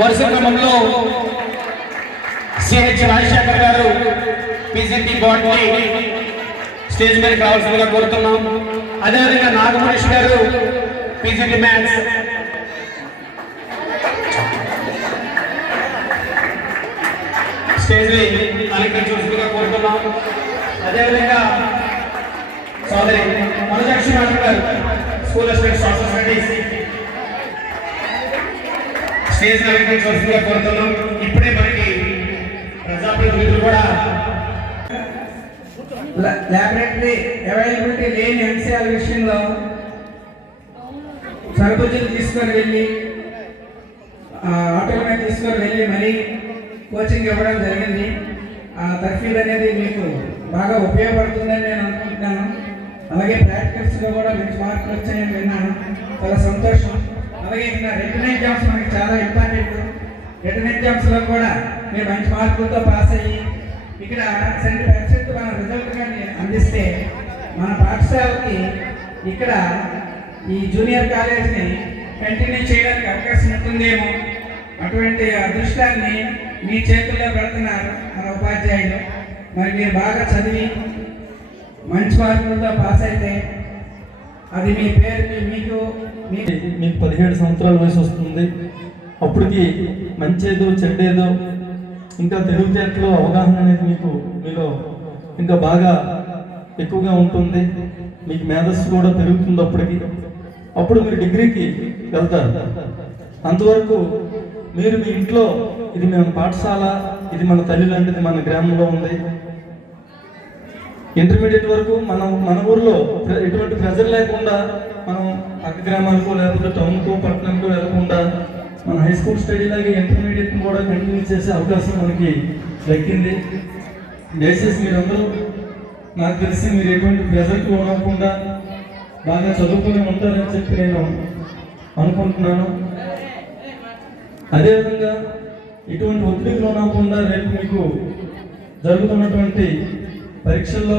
వరుస క్రమంలో సిహెచ్ రాజశేఖర్ గారు పీజీటీ బాట్ని స్టేజ్ మీదకి రావాల్సిందిగా కోరుతున్నాం. అదేవిధంగా నాగమణేష్ గారు పీజీటీ మ్యాథ్స్ స్టేజ్ అలంకరించవలసిందిగా కోరుతున్నాం. అదేవిధంగా సోదరి మనోజాక్షి మాస్టర్ గారు school assistant social studies stage అలంకరించవలసిందిగా కోరుతున్నాం. ఇప్పుడే మనకి ప్రజాప్రతినిధులు కూడా ల్యాబొరేటరీ అవైలబిలిటీ లేని ఎంసీఆర్ విషయంలో సర్పంచులు తీసుకొని వెళ్ళి ఆటోల మీద తీసుకొని వెళ్ళి మరీ కోచింగ్ ఇవ్వడం జరిగింది. ఆ తర్ఫీదు అనేది మీకు బాగా ఉపయోగపడుతుందని నేను అనుకుంటున్నాను. అలాగే ప్రాక్టికల్స్లో కూడా మంచి మార్కులు వచ్చాయని విన్నాను, చాలా సంతోషం. అలాగే ఇక్కడ రిటర్న్ ఎగ్జామ్స్ మనకి చాలా ఇంపార్టెంట్. రిటర్న్ ఎగ్జామ్స్లో కూడా మీరు మంచి మార్కులతో పాస్ అయ్యి ఇక్కడ 70% మన రిజల్ట్ కానీ అందిస్తే మన పాఠశాలకి ఇక్కడ ఈ జూనియర్ కాలేజ్ని కంటిన్యూ చేయడానికి అవకాశం ఉంటుందేమో. అటువంటి అదృష్టాన్ని మీ చేతుల్లో పెడుతున్నారు మన ఉపాధ్యాయులు. మరి మీరు బాగా చదివి మంచి మార్కులతో పాస్ అయితే అది మీ పేరుకి మీకు 17 సంవత్సరాల వయసు వస్తుంది. అప్పటికి మంచేదో చెడ్డేదో ఇంకా తెలివితేటలో అవగాహన అనేది మీలో ఇంకా బాగా ఎక్కువగా ఉంటుంది. మీకు మేధస్సు కూడా పెరుగుతుంది. అప్పుడు మీరు డిగ్రీకి వెళ్తారు. అంతవరకు మీరు మీ ఇంట్లో ఇది మన పాఠశాల, ఇది మన తల్లి లాంటిది, మన గ్రామంలో ఉంది. ఇంటర్మీడియట్ వరకు మన ఊర్లో ఎటువంటి ప్రెజర్ లేకుండా మనం పక్క గ్రామాలకు లేకపోతే టౌన్కో పట్టణంకో వెళ్ళకుండా మన హై స్కూల్ స్టడీ లాగే ఇంటర్మీడియట్ని కూడా కంటిన్యూ చేసే అవకాశం మనకి దక్కింది. దయచేసి మీరందరూ నాకు తెలిసి మీరు ఎటువంటి ప్రెజర్కి ఉండకుండా బాగా చదువుకొని ఉంటారని చెప్పి నేను అనుకుంటున్నాను. అదేవిధంగా ఇటువంటి ఒత్తిడికి లోనకుండా రేపు మీకు జరుగుతున్నటువంటి పరీక్షల్లో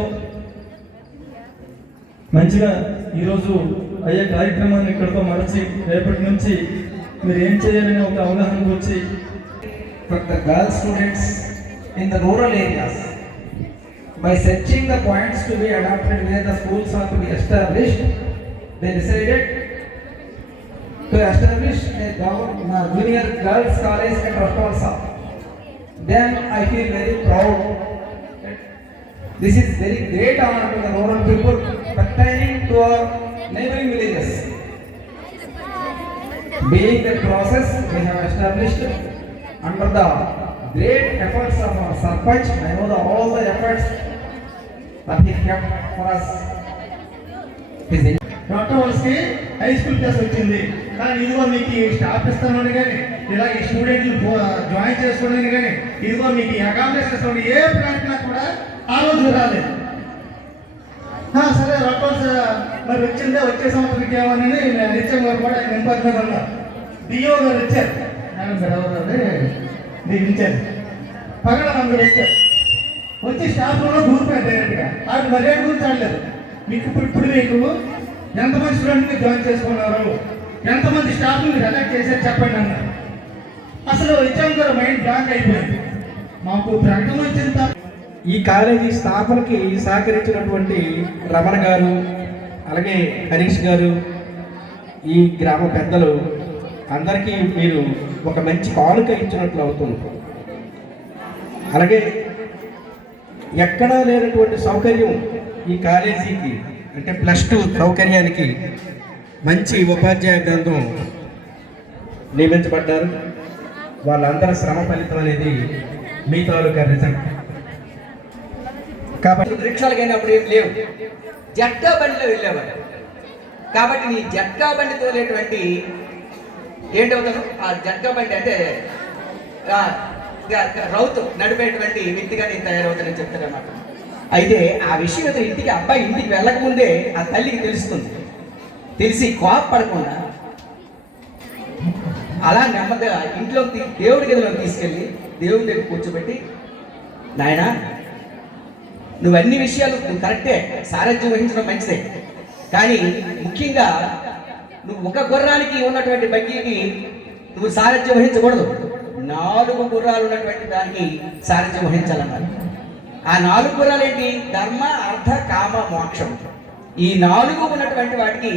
మంచిగా ఈరోజు అయ్యే కార్యక్రమాన్ని ఇక్కడితో మరచి రేపటి నుంచి మీరు ఏం చేయాలని ఒక అవగాహనకు వచ్చి for the girl students in the rural areas by searching the points to be adopted where the schools are to be established, they decided to establish a junior girls college at Rastolsa. Then I feel very proud. This is very great honor to the rural people pertaining to our neighboring villages. Being the process we have established under the great efforts of our Sarpanch, I know all the efforts that he kept for us. డాక్టర్స్కి high school class వచ్చింది, కానీ ఇదిగో మీకు staff ఇస్తామని కానీ ఇలాగే స్టూడెంట్లు join చేసుకోవడానికి కానీ ఇదిగో మీకు అకామిడేషన్ ఇస్తామని ఏ ప్లాంట్నా కూడా ఆ రోజు రాలేదు. సరే డాక్టర్స్ మరి వచ్చిందే వచ్చే సంవత్సరానికి ఏమని నిత్యం గారు కూడా నింపది ఉన్నారు. డిఓ గారు వచ్చారు, ఇచ్చారు పగల అందరూ వచ్చారు. వచ్చి స్టాఫ్లో దూరిపోయారు డైరెక్ట్గా. వాటి మర్యాద గురించి ఆడలేదు. మీకు ఇప్పుడు మీకు ఎంతమంది స్టూడెంట్ని జాయిన్ చేసుకున్నారు, ఎంతమంది స్టాఫ్ని మీరు ఎలక్ట్ చేశారు చెప్పండి అన్నారు. అసలు హెచ్ఎం గారు మైండ్ బ్లాంక్ అయిపోయింది. మాకు ప్రకటన వచ్చిన ఈ కాలేజీ స్థాపనకి సహకరించినటువంటి రమణ గారు, అలాగే హరీష్ గారు, ఈ గ్రామ పెద్దలు అందరికీ మీరు ఒక మంచి కానుక ఇచ్చినట్లు అవుతుంది. అలాగే ఎక్కడా లేనటువంటి సౌకర్యం ఈ కాలేజీకి అంటే +2 సౌకర్యానికి మంచి ఉపాధ్యాయ బృందం నియమించబడ్డారు. వాళ్ళందరి శ్రమ ఫలితం అనేది మీ తాలూకా రిజల్ట్. కాబట్టి రిక్షాలకు అయినప్పుడు ఏం లేవు, జట్కా బండిలో వెళ్ళేవాడు. కాబట్టి నీ జట్కా బండి తోలేటువంటి ఏంటవుతాడు, ఆ జట్కా బండి అంటే రౌతు నడిపేటువంటి వ్యక్తిగా నేను తయారవుతానని చెప్తానన్నమాట. అయితే ఆ విషయం అయితే అబ్బాయి ఇంటికి వెళ్ళకముందే ఆ తల్లికి తెలుస్తుంది. తెలిసి కోపపడకుండా అలా నెమ్మదిగా ఇంట్లోకి దేవుడి గదిలో తీసుకెళ్ళి దేవుడి దగ్గర కూర్చోబెట్టి, నాయనా నువ్వు అన్ని విషయాలు నువ్వు కరెక్టే, సారథ్యం వహించడం మంచిదే, కానీ ముఖ్యంగా నువ్వు ఒక గుర్రానికి ఉన్నటువంటి బగ్గీకి నువ్వు సారథ్యం వహించకూడదు. 4 గుర్రాలు ఉన్నటువంటి దానికి సారథ్యం వహించాలన్నారు. ఆ 4 గుర్రాలు ఏంటి? ధర్మ, అర్థ, కామ, మోక్షం. ఈ 4 ఉన్నటువంటి వాటికి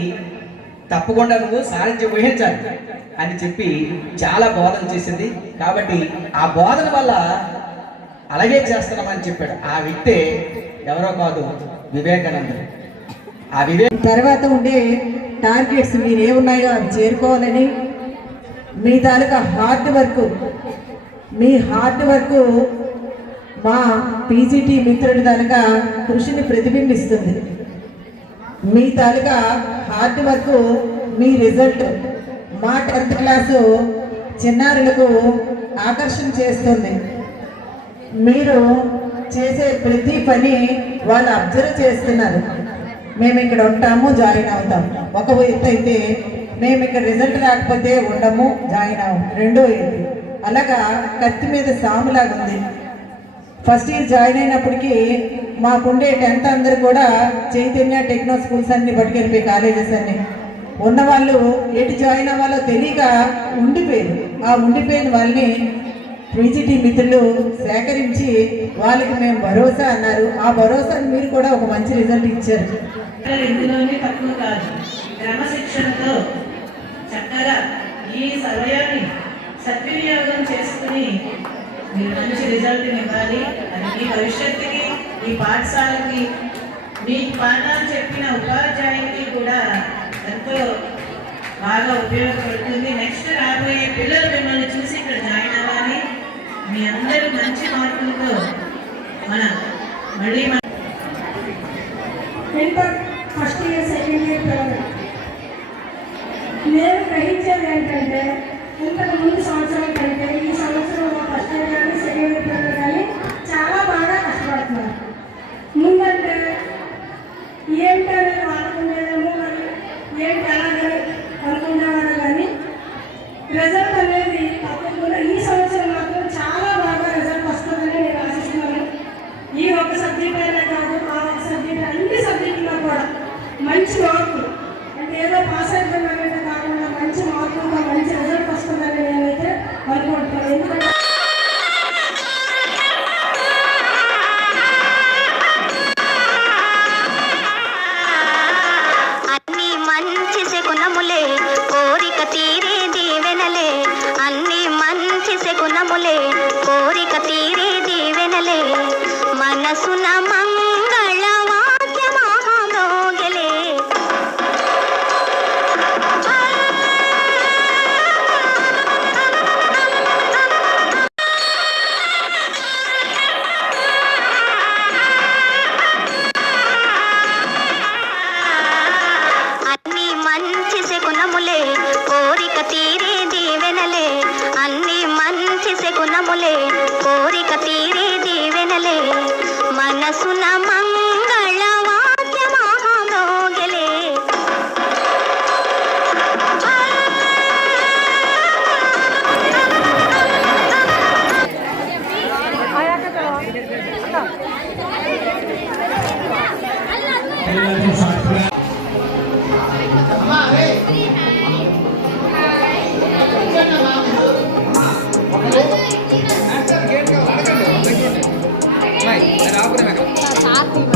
తప్పకుండా నువ్వు సారథ్యం వహించాలి అని చెప్పి చాలా బోధన చేసింది. కాబట్టి ఆ బోధన వల్ల అలాగే చేస్తున్నామని చెప్పాడు. ఆ వ్యక్తే ఎవరో కాదు, వివేకానందుడు. ఆ తర్వాత ఉండే టార్గెట్స్ మీరు ఏమున్నాయో అవి చేరుకోవాలని మీ తాలూకా మీ హార్డ్ వర్క్ మా పీజీటీ మిత్రుడి తాలూకా కృషిని ప్రతిబింబిస్తుంది. మీ తాలూకా హార్డ్ వర్క్, మీ రిజల్ట్ మా 10th క్లాసు చిన్నారులకు ఆకర్షణ చేస్తుంది. మీరు చేసే ప్రతి పని వాళ్ళు అబ్జర్వ్ చేస్తున్నారు. మేము ఇక్కడ ఉంటాము, జాయిన్ అవుతాము. ఒక ఎత్తు అయితే మేము ఇక్కడ రిజల్ట్ రాకపోతే ఉండము, జాయిన్ అవ్వము. రెండో ఎత్తు అలాగా కత్తి మీద సాములాగా ఉంది. ఫస్ట్ ఇయర్ జాయిన్ అయినప్పటికీ మాకుండే 10th అందరూ కూడా చైతన్య టెక్నో స్కూల్స్ అన్ని పట్టుకెళ్ళిపోయి కాలేజెస్ అన్ని ఉన్నవాళ్ళు ఎటు జాయిన్ అవ్వాలో తెలియక ఉండిపోయారు. ఆ ఉండిపోయిన వాళ్ళని పీజీటీ మిత్రులు సేకరించి వాళ్ళకి మేము భరోసా అన్నారు. ఆ భరోసాను మీరు కూడా ఒక మంచి రిజల్ట్ ఇచ్చారు. ఇందులోనే తక్కువ కాదు, క్రమశిక్షణతో చక్కగా ఈ సమయాన్ని సద్వినియోగం చేసుకుని మీరు మంచి రిజల్ట్ ఇవ్వాలి. అది మీ భవిష్యత్తుకి, ఈ పాఠశాలకి, మీకు పాఠాలు చెప్పిన ఉపాధ్యాయునికి కూడా ఎంతో బాగా ఉపయోగపడుతుంది. నెక్స్ట్ రాబోయే పిల్లలు మిమ్మల్ని చూసి ఇక్కడ జాయిన్ అవ్వాలి. మీ అందరూ మంచి మార్కులతో మళ్ళీ ఫస్ట్ ఇయర్ సెకండ్ ఇయర్ పిల్లలు నేను గ్రహించేది ఏంటంటే ఇంతకు ముందు సంవత్సరం కంటే ఈ సంవత్సరం ఫస్ట్ ఇయర్ కానీ సెకండ్ ఇయర్ పిల్లలు కానీ చాలా బాగా కష్టపడుతున్నారు. ముందంటే ఏమిటనేది అనుకునేదేమో, మరి ఏంటి అలాగని అనుకునేవారు. కానీ రిజల్ట్ అనేది తప్పకుండా ఈ సంవత్సరం మాత్రం చాలా బాగా రిజల్ట్ వస్తుందని నేను ఆశిస్తున్నాను. ఈ ఒక సబ్జెక్ట్ అయినా కాదు, ఆ ఒక సబ్జెక్ట్ అన్ని సబ్జెక్టులో కూడా మంచి మార్కులు, అంటే ఏదో పాస్ అయిపోయినట్టు కాకుండా మంచి మార్కులతో మంచి రిజల్ట్ వస్తుందని నేనైతే అనుకుంటున్నాను. ఎందుకంటే అన్ని మంచి శకునములే, కోరిక తీరే దీవెనలే. అన్ని మంచి శకునములే, కోరిక తీరే దీవెనలే. మనసున మంగళ వాద్య మహామోగలే. అన్ని మంచి శకునములే, కోరిక తీరే దీవెనలే. అన్ని మంచి శకునములే, కోరిక తీరే దీవెనలే. మనసున మంగళ వాద్య మహామోగలే. రాకుండా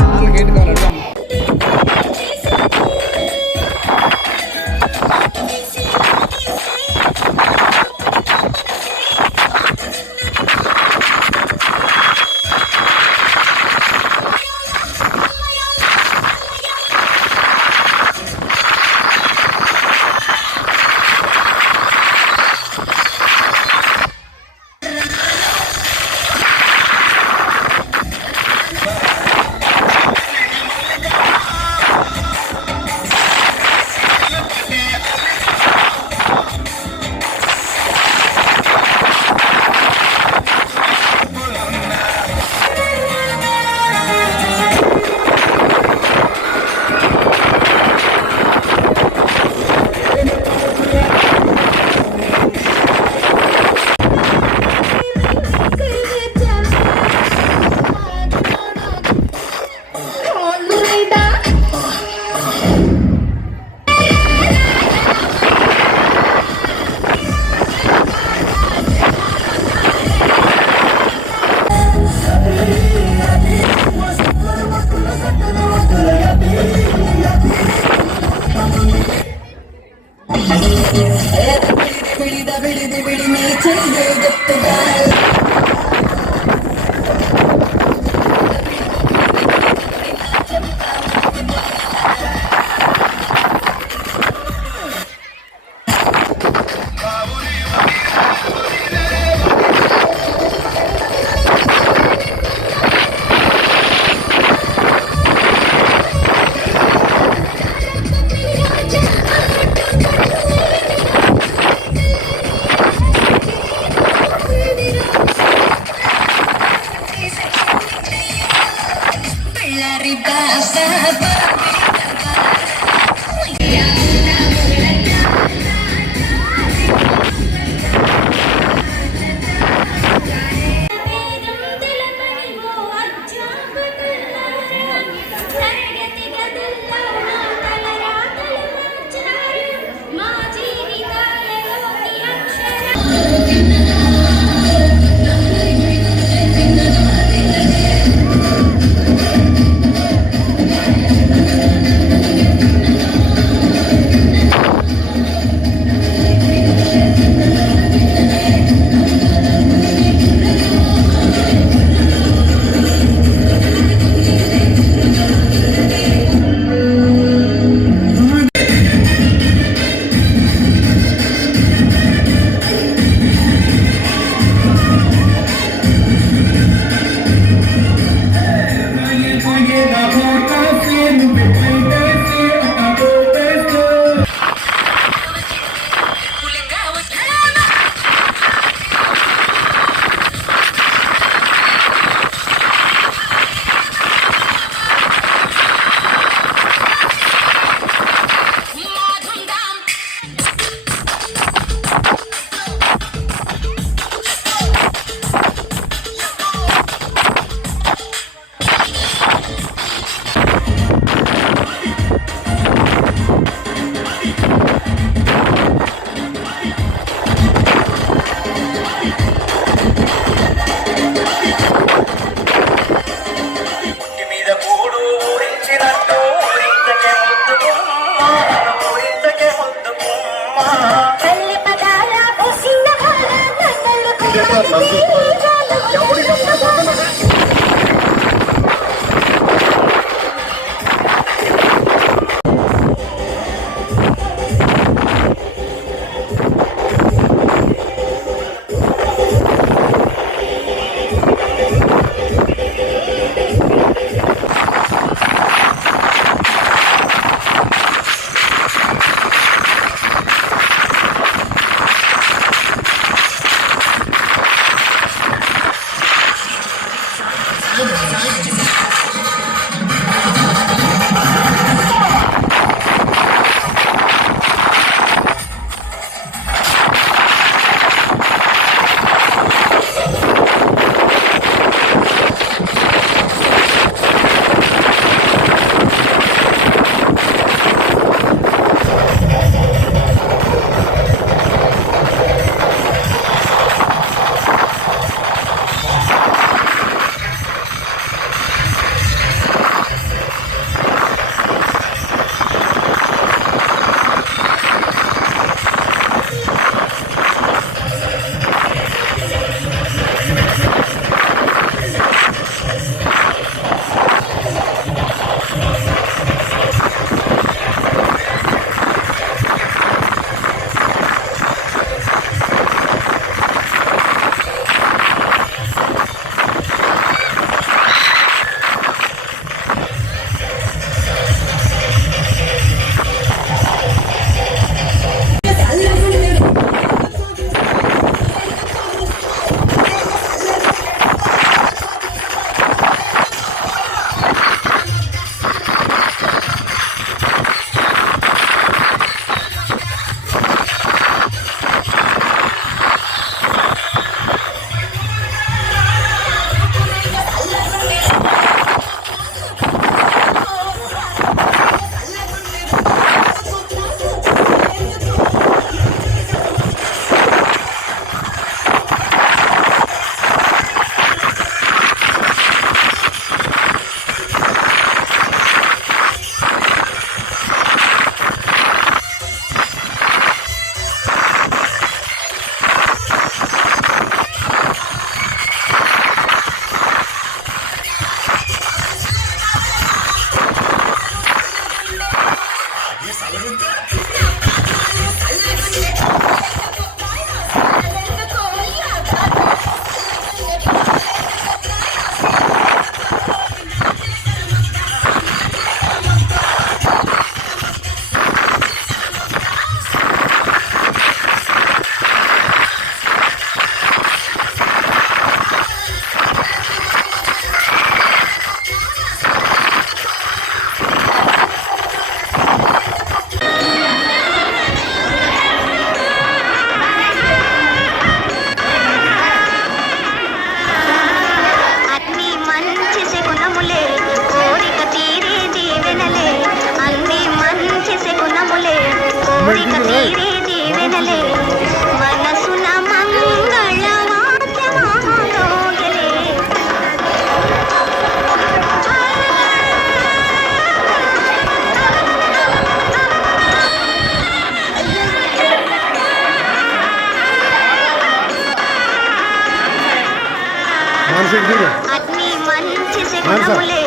అన్ని మంచి శకునములే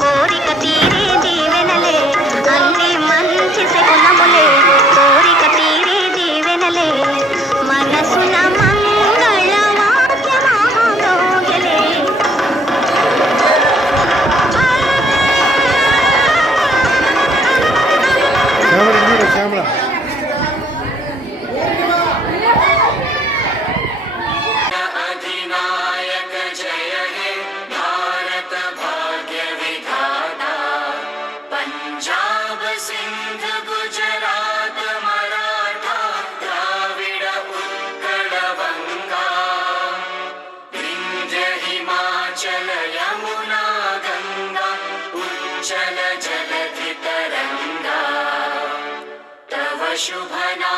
కోరిక తీరే దీవెనలే అన్ని మంచి శకునములే కోరిక తీరే దీవెనలే మనసున మంగళ వాక్యమాగలే अधिनायक जय हे भारत भाग्य विधाता पंजाब सिंध गुजरात मराठा द्राविड उत्कल बंगा विंध्य हिमाचल यमुना गंगा उच्चल जलधि तरंगा तव शुभ नाम